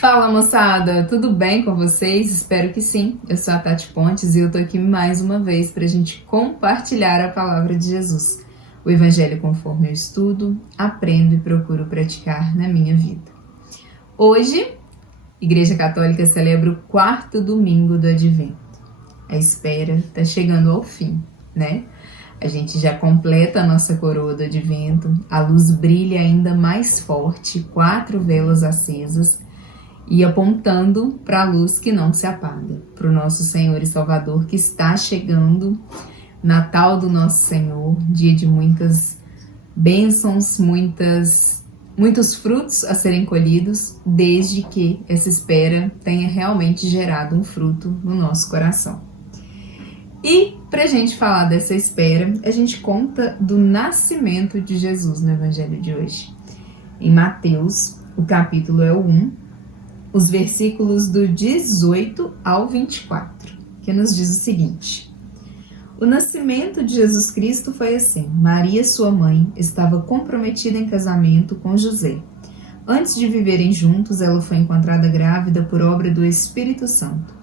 Fala moçada, tudo bem com vocês? Espero que sim. Eu sou a Tati Pontes e eu tô aqui mais uma vez para a gente compartilhar a palavra de Jesus, o Evangelho conforme eu estudo, aprendo e procuro praticar na minha vida. Hoje, Igreja Católica celebra o 4º domingo do Advento. A espera está chegando ao fim, né? A gente já completa a nossa coroa do Advento, a luz brilha ainda mais forte, 4 velas acesas, e apontando para a luz que não se apaga, para o nosso Senhor e Salvador que está chegando, Natal do nosso Senhor, dia de muitas bênçãos, muitos frutos a serem colhidos, desde que essa espera tenha realmente gerado um fruto no nosso coração. E para a gente falar dessa espera, a gente conta do nascimento de Jesus no Evangelho de hoje. Em Mateus, o capítulo é o 1, os versículos do 18 ao 24, que nos diz o seguinte: o nascimento de Jesus Cristo foi assim. Maria, sua mãe, estava comprometida em casamento com José. Antes de viverem juntos, ela foi encontrada grávida por obra do Espírito Santo.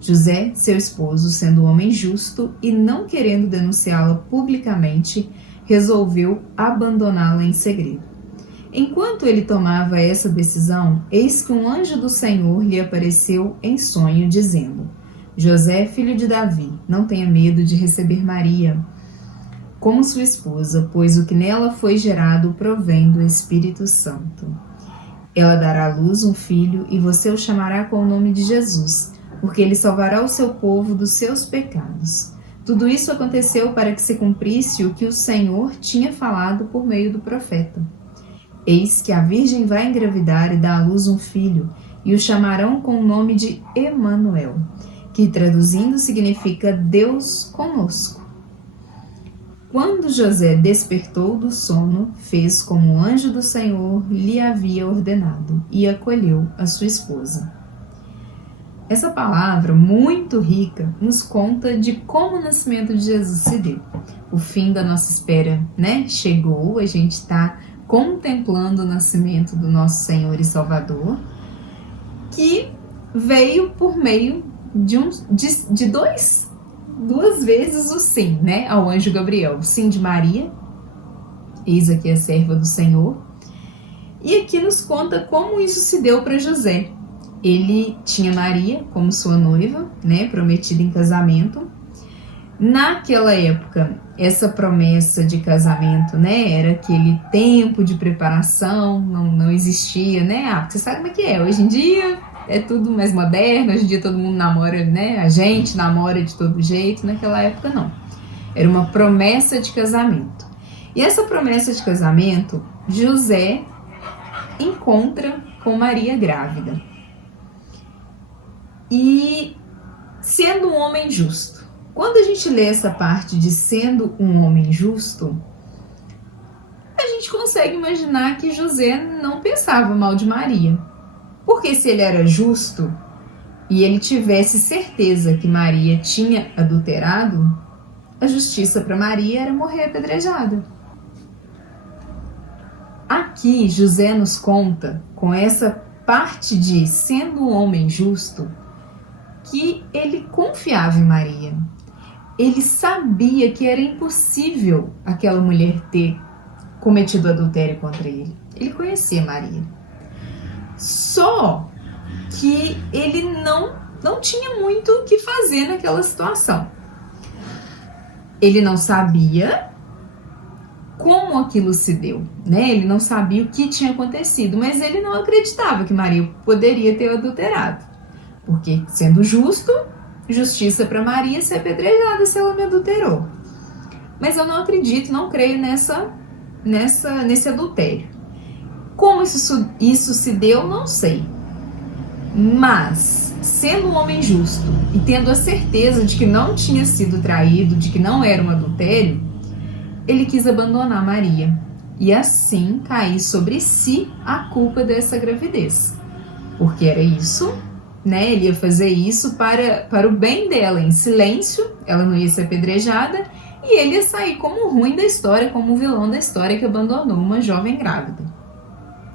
José, seu esposo, sendo um homem justo e não querendo denunciá-la publicamente, resolveu abandoná-la em segredo. Enquanto ele tomava essa decisão, eis que um anjo do Senhor lhe apareceu em sonho, dizendo: José, filho de Davi, não tenha medo de receber Maria como sua esposa, pois o que nela foi gerado provém do Espírito Santo. Ela dará à luz um filho e você o chamará com o nome de Jesus, porque ele salvará o seu povo dos seus pecados. Tudo isso aconteceu para que se cumprisse o que o Senhor tinha falado por meio do profeta. Eis que a virgem vai engravidar e dar à luz um filho, e o chamarão com o nome de Emanuel, que traduzindo significa Deus conosco. Quando José despertou do sono, fez como o anjo do Senhor lhe havia ordenado, e acolheu a sua esposa. Essa palavra, muito rica, nos conta de como o nascimento de Jesus se deu. O fim da nossa espera, né? Chegou, a gente está contemplando o nascimento do nosso Senhor e Salvador, que veio por meio de duas vezes o sim, né, ao anjo Gabriel. O sim de Maria, eis aqui a serva do Senhor, e aqui nos conta como isso se deu para José. Ele tinha Maria como sua noiva, né, prometida em casamento. Naquela época, essa promessa de casamento, né, era aquele tempo de preparação, não existia, né, você sabe como é que é, hoje em dia é tudo mais moderno, hoje em dia todo mundo namora, né, a gente namora de todo jeito, naquela época não, era uma promessa de casamento. E essa promessa de casamento, José encontra com Maria grávida, e sendo um homem justo. Quando a gente lê essa parte de sendo um homem justo, a gente consegue imaginar que José não pensava mal de Maria. Porque se ele era justo e ele tivesse certeza que Maria tinha adulterado, a justiça para Maria era morrer apedrejada. Aqui José nos conta, com essa parte de sendo um homem justo, que ele confiava em Maria. Ele sabia que era impossível aquela mulher ter cometido adultério contra ele. Ele conhecia Maria. Só que ele não tinha muito o que fazer naquela situação. Ele não sabia como aquilo se deu, né? Ele não sabia o que tinha acontecido, mas ele não acreditava que Maria poderia ter adulterado. Porque, sendo justo, justiça para Maria ser apedrejada se ela me adulterou. Mas eu não acredito, não creio nesse adultério. Como isso se deu, não sei. Mas, sendo um homem justo e tendo a certeza de que não tinha sido traído, de que não era um adultério, ele quis abandonar Maria e assim cair sobre si a culpa dessa gravidez. Porque era isso, né? Ele ia fazer isso para o bem dela, em silêncio, ela não ia ser apedrejada, e ele ia sair como o ruim da história, como o vilão da história que abandonou uma jovem grávida.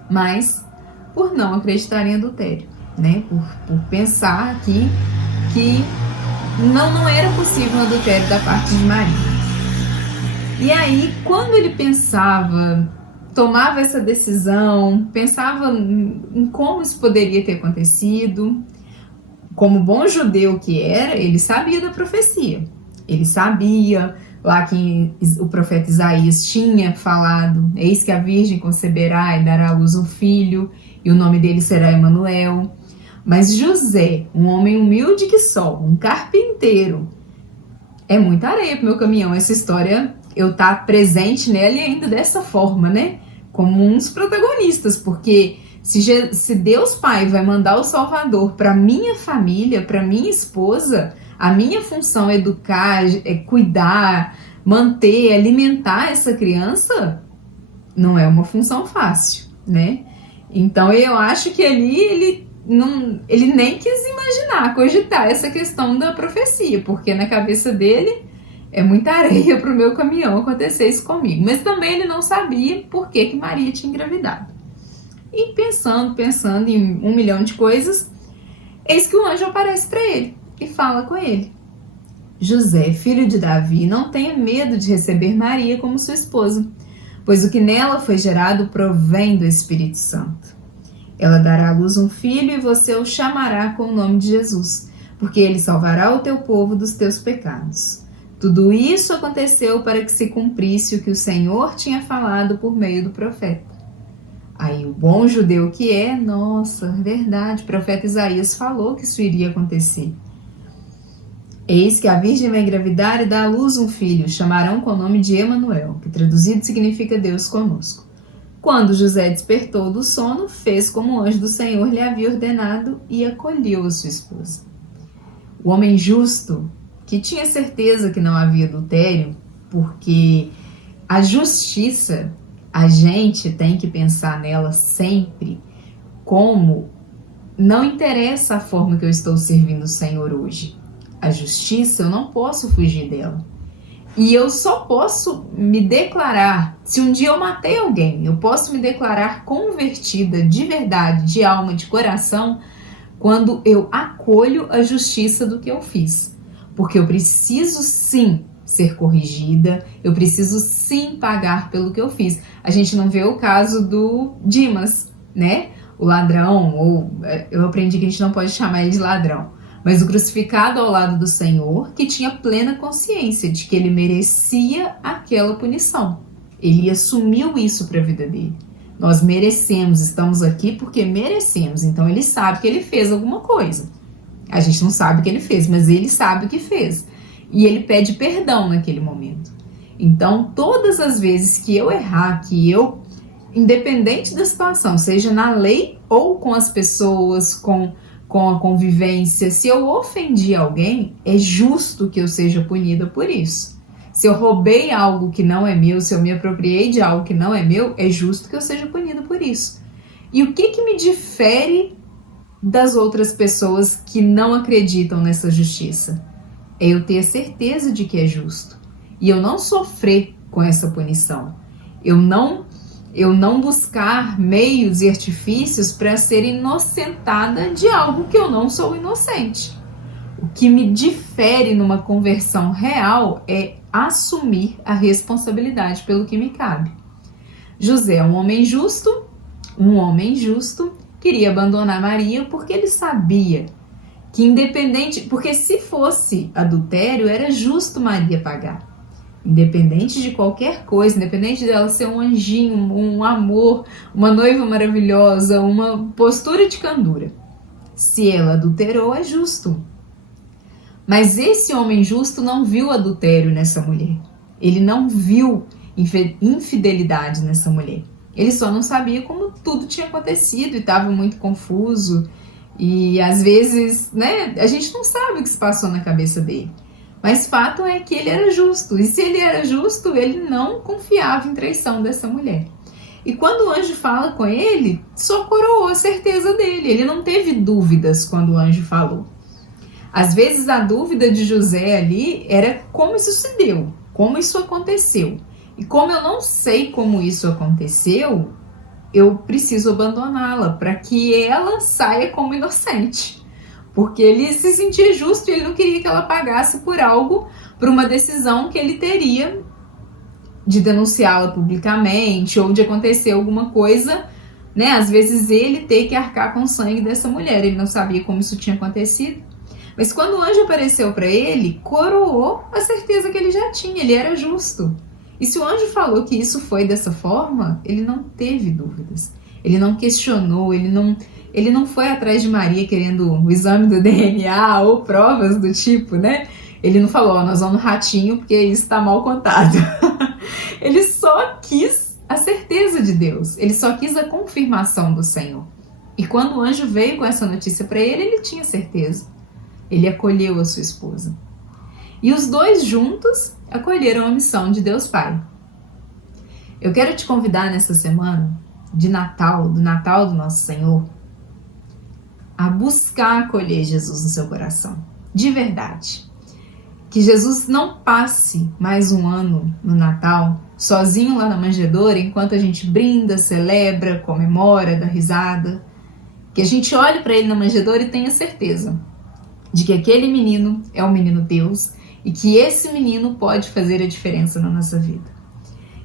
Mas, por não acreditar em adultério. né? Por pensar aqui que não era possível um adultério da parte de Maria. E aí, quando ele pensava, tomava essa decisão, pensava em como isso poderia ter acontecido, como bom judeu que era, ele sabia da profecia. Ele sabia lá que o profeta Isaías tinha falado: eis que a virgem conceberá e dará à luz um filho, e o nome dele será Emanuel. Mas José, um homem humilde que só, um carpinteiro, é muita areia pro meu caminhão essa história, eu estar presente nela e ainda dessa forma, né? Como uns protagonistas, porque se Deus Pai vai mandar o Salvador para minha família, para minha esposa, a minha função é educar, é cuidar, manter, alimentar essa criança, não é uma função fácil, né? Então eu acho que ali ele nem quis imaginar, cogitar essa questão da profecia, porque na cabeça dele é muita areia para o meu caminhão acontecer isso comigo. Mas também ele não sabia por que Maria tinha engravidado. E pensando em 1 milhão de coisas, eis que o anjo aparece para ele e fala com ele: José, filho de Davi, não tenha medo de receber Maria como sua esposa, pois o que nela foi gerado provém do Espírito Santo. Ela dará à luz um filho e você o chamará com o nome de Jesus, porque ele salvará o teu povo dos teus pecados. Tudo isso aconteceu para que se cumprisse o que o Senhor tinha falado por meio do profeta. Aí o bom judeu que é, nossa, verdade, o profeta Isaías falou que isso iria acontecer. Eis que a virgem vai engravidar e dar à luz um filho, chamarão com o nome de Emanuel, que traduzido significa Deus conosco. Quando José despertou do sono, fez como o anjo do Senhor lhe havia ordenado e acolheu a sua esposa. O homem justo, que tinha certeza que não havia adultério, porque a justiça, a gente tem que pensar nela sempre como não interessa a forma que eu estou servindo o Senhor hoje. A justiça, eu não posso fugir dela. E eu só posso me declarar, se um dia eu matei alguém, eu posso me declarar convertida de verdade, de alma, de coração, quando eu acolho a justiça do que eu fiz. Porque eu preciso sim ser corrigida, eu preciso sim pagar pelo que eu fiz. A gente não vê o caso do Dimas, né? O ladrão, ou eu aprendi que a gente não pode chamar ele de ladrão, mas o crucificado ao lado do Senhor, que tinha plena consciência de que ele merecia aquela punição. Ele assumiu isso para a vida dele. Nós merecemos, estamos aqui porque merecemos. Então ele sabe que ele fez alguma coisa. A gente não sabe o que ele fez, mas ele sabe o que fez. E ele pede perdão naquele momento. Então, todas as vezes que eu errar, que eu, independente da situação, seja na lei ou com as pessoas, com a convivência, se eu ofendi alguém, é justo que eu seja punida por isso. Se eu roubei algo que não é meu, se eu me apropriei de algo que não é meu, é justo que eu seja punida por isso. E o que me difere das outras pessoas que não acreditam nessa justiça? É eu ter a certeza de que é justo. E eu não sofrer com essa punição. Eu não buscar meios e artifícios para ser inocentada de algo que eu não sou inocente. O que me difere numa conversão real é assumir a responsabilidade pelo que me cabe. José, um homem justo, queria abandonar Maria porque ele sabia que independente, porque se fosse adultério, era justo Maria pagar. Independente de qualquer coisa, independente dela ser um anjinho, um amor, uma noiva maravilhosa, uma postura de candura. Se ela adulterou, é justo. Mas esse homem justo não viu adultério nessa mulher. Ele não viu infidelidade nessa mulher. Ele só não sabia como tudo tinha acontecido e estava muito confuso. E às vezes, né, a gente não sabe o que se passou na cabeça dele. Mas fato é que ele era justo. E se ele era justo, ele não confiava em traição dessa mulher. E quando o anjo fala com ele, só coroou a certeza dele. Ele não teve dúvidas quando o anjo falou. Às vezes a dúvida de José ali era como isso se deu, como isso aconteceu. E como eu não sei como isso aconteceu, eu preciso abandoná-la para que ela saia como inocente. Porque ele se sentia justo e ele não queria que ela pagasse por algo, por uma decisão que ele teria de denunciá-la publicamente ou de acontecer alguma coisa, né? Às vezes ele ter que arcar com o sangue dessa mulher. Ele não sabia como isso tinha acontecido. Mas quando o anjo apareceu para ele, coroou a certeza que ele já tinha, ele era justo. E se o anjo falou que isso foi dessa forma, ele não teve dúvidas. Ele não questionou, ele não foi atrás de Maria querendo o exame do DNA ou provas do tipo, né? Ele não falou, nós vamos no ratinho porque isso está mal contado. Ele só quis a certeza de Deus, ele só quis a confirmação do Senhor. E quando o anjo veio com essa notícia para ele, ele tinha certeza. Ele acolheu a sua esposa. E os dois juntos acolheram a missão de Deus Pai. Eu quero te convidar nessa semana de Natal, do Natal do Nosso Senhor, a buscar acolher Jesus no seu coração, de verdade. Que Jesus não passe mais um ano no Natal sozinho lá na manjedoura, enquanto a gente brinda, celebra, comemora, dá risada. Que a gente olhe para ele na manjedoura e tenha certeza de que aquele menino é o menino Deus e que esse menino pode fazer a diferença na nossa vida.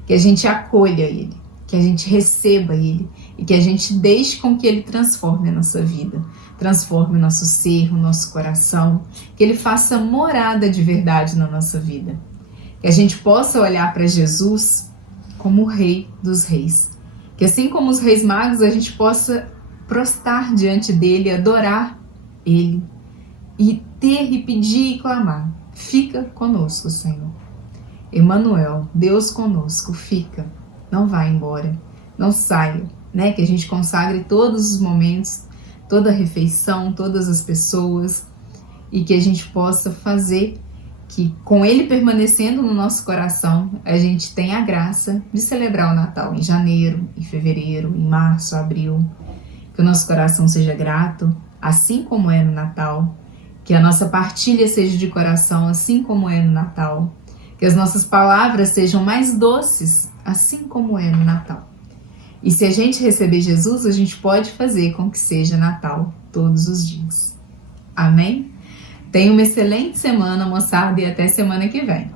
Que a gente acolha ele, que a gente receba ele e que a gente deixe com que ele transforme a nossa vida, transforme o nosso ser, o nosso coração, que ele faça morada de verdade na nossa vida. Que a gente possa olhar para Jesus como o Rei dos Reis. Que assim como os reis magos, a gente possa prostrar diante dele, adorar ele e ter e pedir e clamar. Fica conosco, Senhor. Emmanuel, Deus conosco, fica. Não vá embora, não saia, né? Que a gente consagre todos os momentos, toda a refeição, todas as pessoas e que a gente possa fazer que com ele permanecendo no nosso coração, a gente tenha a graça de celebrar o Natal em janeiro, em fevereiro, em março, abril. Que o nosso coração seja grato, assim como é no Natal. Que a nossa partilha seja de coração, assim como é no Natal. Que as nossas palavras sejam mais doces, assim como é no Natal. E se a gente receber Jesus, a gente pode fazer com que seja Natal todos os dias. Amém? Tenha uma excelente semana, moçada, e até semana que vem.